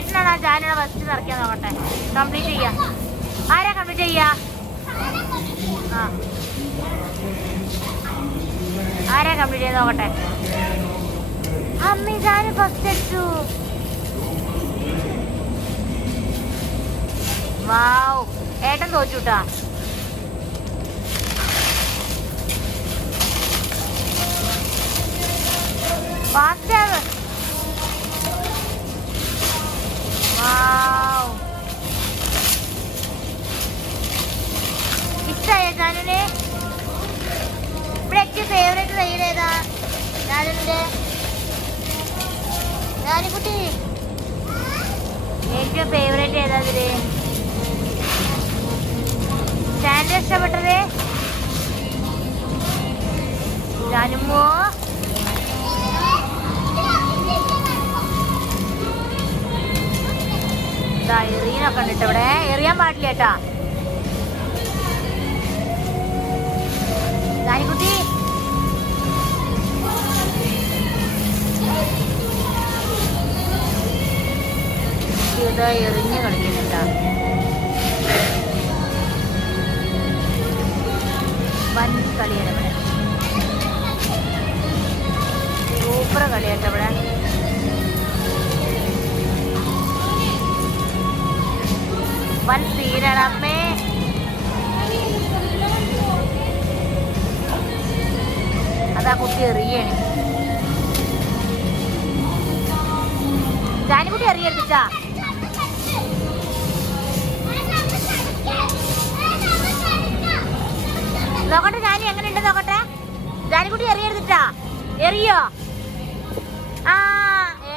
ഏട്ടനാണ് ജാനാണ് first നിറയ്ക്കാൻ നോക്കട്ടെ. Complete ചെയ്യാ. ആരാ കംപ്ലീറ്റ് ചെയ്യാ? ആ ആരാ കംപ്ലീറ്റ് ചെയ്ത് നോക്കട്ടെ. അമ്മി ജാന് ഫസ്റ്റ് അടിച്ചു. വാവ്, ഏട്ടൻ തോച്ചുട്ടാ. ഫാസ്റ്റ് ആവ്. വാവ്, ഇഷ്ടായ ജാനുനെ? ഇവിടെ ഏറ്റവും ഫേവറേറ്റ് തയ്യൽ ഏതാ ജാനുവിന്റെ? ജാനുകുട്ടി ഏറ്റവും ഫേവറേറ്റ് ഏതാ ഇതില്? സ്റ്റാൻഡ് ഇഷ്ടപ്പെട്ടത് ജാനുമോ? എറിയാനൊക്കെ ഉണ്ട് ഇവിടെ. എറിയാൻ പാടില്ല കേട്ടാ ജാനിക്കുട്ടി. ഇത് എറിഞ്ഞ് കളിക്കുന്നുണ്ടാ. വൻ കളിയാണ് ഇവിടെ. സൂപ്പർ കളിയാട്ടോ ഇവിടെ. വൻ സ്പീഡാണ് അമ്മേ. അതാ കുട്ടി എറിയാണ്. ജാനിക്കുട്ടി എറിയരുതിച്ചാ. നോക്കട്ടെ ജാനി എങ്ങനെയുണ്ട് നോക്കട്ടെ. ജാനിക്കുട്ടി എറിയരുതിട്ടാ. എറിയോ? ആ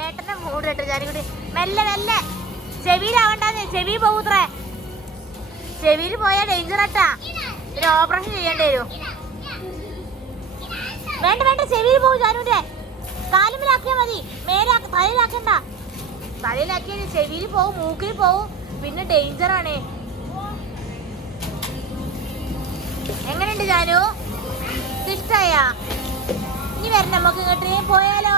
ഏട്ടന്റെ മൂട് കേട്ടോ ജാനിക്കുട്ടി. മെല്ലെ മെല്ലെ. ചെവിയിലാവണ്ടെന്ന്. ചെവി പോകൂത്രേ. ചെവിയിൽ പോയാൽ ഡേഞ്ചർ ആട്ടാ. ഒരു ഓപ്പറേഷൻ ചെയ്യേണ്ടി വരും. വേണ്ട വേണ്ട, ചെവിയിൽ പോകും ജാനുവിന്റെ. കാലുമിലാക്കിയാൽ മതി, മേലെ തലയിലാക്കണ്ട. തലയിലാക്കിയാൽ ചെവിയിൽ പോവും, മൂക്കിൽ പോവും, പിന്നെ ഡേഞ്ചറാണ്. എങ്ങനെയുണ്ട് ജാനു? ഇഷ്ടായ? ഇനി വരണം നമുക്ക് ഇങ്ങോട്ട് പോയാലോ?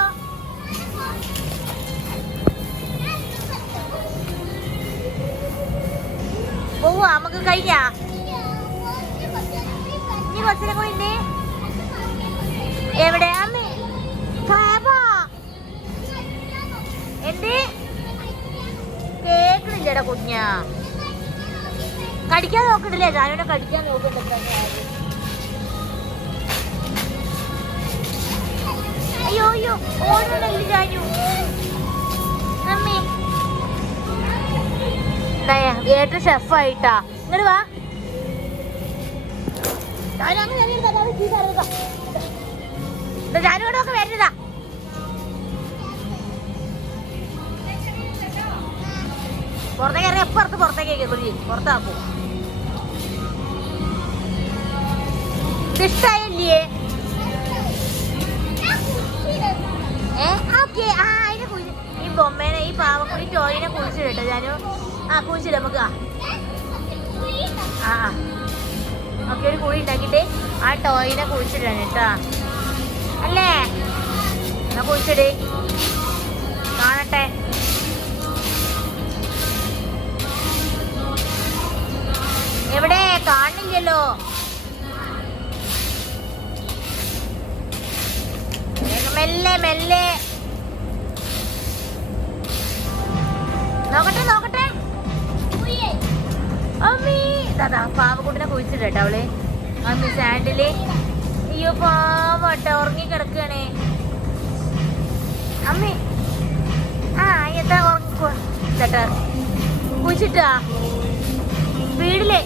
പോവാ നമുക്ക്. കഴിഞ്ഞാ ഇനി കുറച്ചിനെ കൂടി ഉണ്ട്. എവിടെ അമ്മേ? എന്ത് കേക്കണില്ലടാ കുഞ്ഞ. കടിക്കാൻ നോക്കണ്ടല്ലേ ജാനുവിനെ? കടിക്കാൻ നോക്കണ്ട. അയ്യോ അയ്യോ ഓടണല്ലേ ജാനു. അമ്മേ ഏട്ടൻ ഷെഫായിട്ടാ. ഇങ്ങോട്ട് വാ. ജാനുവോടൊക്കെ വരുന്നതാ. പുറത്തേക്ക് ഇറങ്ങി എപ്പുറത്ത് പുറത്തേക്ക് പുറത്താക്കൂ. ഇഷ്ടായില്ലേ? ഓക്കെ. ആ അതിനെ കുഴിച്ച് ഈ ബൊമ്മേനെ, ഈ പാവക്കുടി ടോയിനെ കുഴിച്ചിടട്ടോ ജാനു. ആ കുഴിച്ചിട നമുക്ക്. ആ ഓക്കെ, ഒരു കുഴി ഉണ്ടാക്കിയിട്ട് ആ ടോയിനെ കുഴിച്ചിടാണ് കേട്ടാ. അല്ലേ? എന്നാ കുഴിച്ചിട്, കാണട്ടെ. എവിടെ? കാണില്ലല്ലോ. മെല്ലെ മെല്ലെ നോക്കട്ടെ നോക്കട്ടെ. അമ്മീ ദാദാ പാവക്കുട്ടിനെ കുഴിച്ചിട്ടെ അവള്. അമ്മി സാൻഡില്. അയ്യോ പാവട്ടെ, ഉറങ്ങി കിടക്കുകയാണേ അമ്മി. ആ എന്താ ഉറങ്ങിക്കോ ചേട്ടാ. കുഴിച്ചിട്ടാ വീടിലെ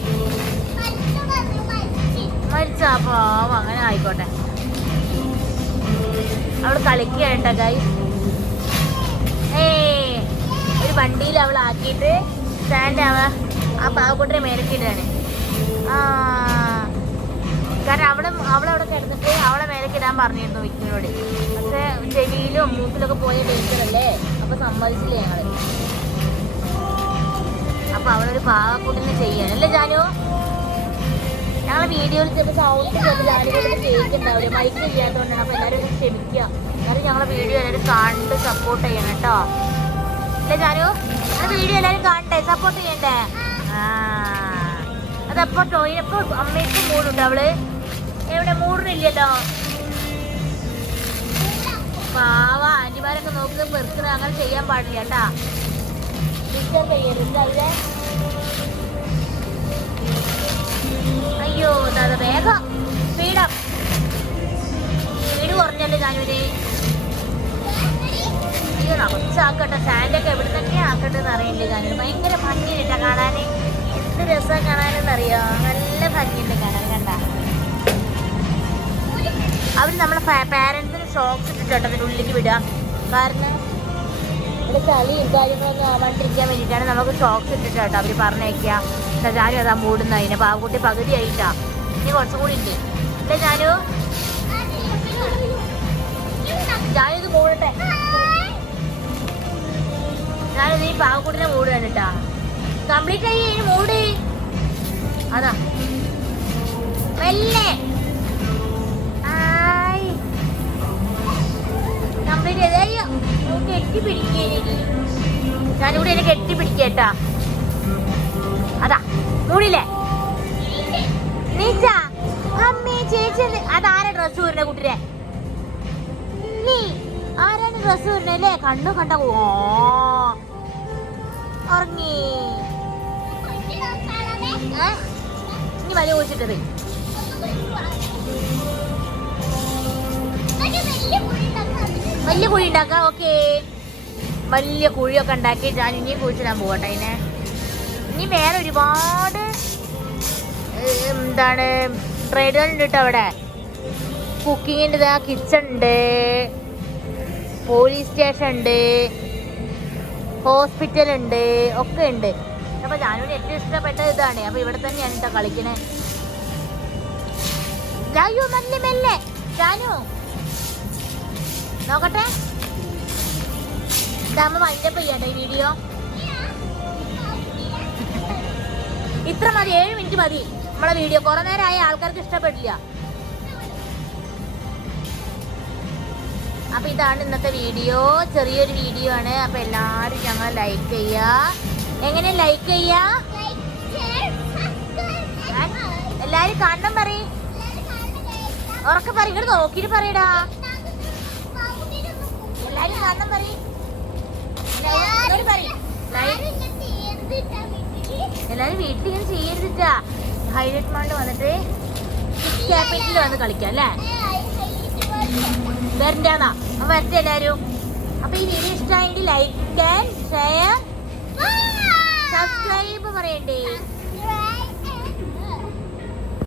മരിച്ചാ പാവം. അങ്ങനെ ആയിക്കോട്ടെ. അവള് കളിക്കുകട്ടോ ഗൈസ്. ഒരു വണ്ടിയിൽ അവളാക്കിയിട്ട് സ്റ്റാൻഡ് ആ പാവക്കുട്ടിനെ മേലക്കിടാണ്. കാരണം അവളവിടെ കിടന്നിട്ട് അവളെ മേലക്കിടാൻ പറഞ്ഞിരുന്നു വിക്കിനോട്. പക്ഷെ ചെവിയിലും മൂക്കിലൊക്കെ പോയ ഡേഞ്ചറല്ലേ, അപ്പൊ സമ്മതിച്ചില്ല ഞങ്ങള്. അപ്പൊ അവളൊരു പാവക്കുട്ടിനെ ചെയ്യാനല്ലേ ജാനു? ഞങ്ങളെ വീഡിയോയിൽ ചിലപ്പോൾ സൗണ്ട് ചിലപ്പോൾ ജാനുകൂടെ കേൾക്കുന്നുണ്ടാവില്ല, മൈക്ക് ചെയ്യാത്തതുകൊണ്ടാണ്. അപ്പൊ എല്ലാവരും ക്ഷമിക്കുക. എന്നാലും ഞങ്ങളെ വീഡിയോ എല്ലാവരും കണ്ട് സപ്പോർട്ട് ചെയ്യണം കേട്ടോ. അല്ലേ ജാനു? വീഡിയോ എല്ലാവരും കാണണ്ടേ, സപ്പോർട്ട് ചെയ്യണ്ടേ? അതപ്പോ ടോയിനപ്പോ അമ്മയ്ക്ക് മൂടുണ്ട്. അവള് എവിടെ മൂടിനില്ലല്ലോ. പാവ ആന്റിമാരൊക്കെ നോക്കി പെറുക്കണ അങ്ങനെ ചെയ്യാൻ പാടില്ല കേട്ടാ. അയ്യോ വേഗം സ്പീഡ് കുറഞ്ഞല്ലേ ജാനുവിന്. അയ്യോ കുറച്ചാക്കട്ടെ, സാൻഡൊക്കെ എവിടെ നിന്നൊക്കെയാ ആക്കട്ടെന്ന് അറിയില്ല ജാനുവിന്. ഭയങ്കര ഭംഗിയിട്ടാ കാണാന്. എന്ത് രസം കാണാനെന്നറിയോ, നല്ല ഭംഗിയുണ്ട് കാണാൻ. കണ്ട അവർ നമ്മളെ പാരൻസിന് ഷോക്സ് ഇട്ടിട്ടോ അതിൻ്റെ ഉള്ളിലേക്ക് വിടാം. കാരണം ഇവിടെ ചളിയും കാര്യങ്ങളൊന്നും ആവാണ്ടിരിക്കാൻ വേണ്ടിയിട്ടാണ് നമുക്ക് ഷോക്സ് ഇട്ടിട്ടോ അവർ പറഞ്ഞേക്കുക. ജാനു അതാ മൂടുന്ന അതിനെ. പാവക്കുട്ടി പകുതി ആയിട്ടാ, ഇനി കുറച്ചും കൂടി ഉണ്ട് അല്ലേ ജാനു? ജാനു ഇത് മൂടട്ടെ. ഞാനിത് ഈ പാവക്കുട്ടിനെ മൂടുകയാണ് കേട്ടാ. കംപ്ലീറ്റ് ആയി ഇനി മൂട്. അതാ മെല്ലെ കംപ്ലീറ്റ് ചെയ്തയ്യോ. കെട്ടിപ്പിടിക്കേ ഞാനിവിടെ എന്നെ കെട്ടിപ്പിടിക്കേട്ടാ. അതാ മൂടില്ലേ നീച്ച അമ്മേ ചേച്ചി. അതാരാ ഡ്രസ്സ് വരുന്നേ കുട്ടിരെ? നീ ആരാണ് ഡ്രസ്സ് വരുന്നല്ലേ? കണ്ണു കണ്ട ഉറങ്ങി. ഇനി വലിയ കുഴിച്ചിട്ടത് വലിയ കുഴി ഉണ്ടാക്കാം. ഓക്കെ, വലിയ കുഴിയൊക്കെ ഉണ്ടാക്കി ഞാൻ ഇനിയും കുഴിച്ചിടാൻ പോകട്ടെ. അതിനെ ഇനി വേറെ ഒരുപാട് എന്താണ് ട്രേഡുകളുണ്ട് കേട്ടോ അവിടെ. കുക്കിങ്ങിൻ്റെ കിച്ചൺ ഉണ്ട്, പോലീസ് സ്റ്റേഷൻ ഉണ്ട്, ഹോസ്പിറ്റൽ ഉണ്ട്, ഒക്കെ ഉണ്ട്. അപ്പോൾ ഞാനിവിടെ ഏറ്റവും ഇഷ്ടപ്പെട്ടത് ഇതാണ്. അപ്പോൾ ഇവിടെ തന്നെയാണ് കേട്ടോ കളിക്കണേ. ജാനു മെല്ലെ മെല്ലെ ജാനു നോക്കട്ടെ. ഇതാകുമ്പോ വൈൻഡപ്പ് ചെയ്യട്ടെ ഈ വീഡിയോ. ഇത്ര മതി, 7 മിനിറ്റ് മതി നമ്മളെ വീഡിയോ. കുറെ നേരമായ ആൾക്കാർക്ക് ഇഷ്ടപ്പെട്ടില്ല. അപ്പൊ ഇതാണ് ഇന്നത്തെ വീഡിയോ, ചെറിയൊരു വീഡിയോ ആണ്. അപ്പൊ എല്ലാരും ഞങ്ങൾ ലൈക്ക് ചെയ്യാ. എങ്ങനെ ലൈക്ക് ചെയ്യാ? എല്ലാരും കാണണം പറയും, ഉറക്കെ പറയും. ഇങ്ങോട്ട് നോക്കിട്ട് പറയടാ. എല്ലാരും കാണണം പറയും. എല്ലാരും വീട്ടിൽ ഇങ്ങനെ ചെയ്യരുതിട്ടാ. ഹൈലൈറ്റ് മാളിൽ വന്നിട്ട് ക്യാപിറ്റലിൽ വന്ന് കളിക്കാം അല്ലേ? വരണ്ടാന്നാ അപ്പൊ വരട്ടെ എല്ലാരും. അപ്പൊ ഈ വീഡിയോ ഇഷ്ടമായെങ്കിൽ ലൈക്ക് ആൻഡ് ഷെയർ സബ്സ്ക്രൈബ് പറയണ്ടേ.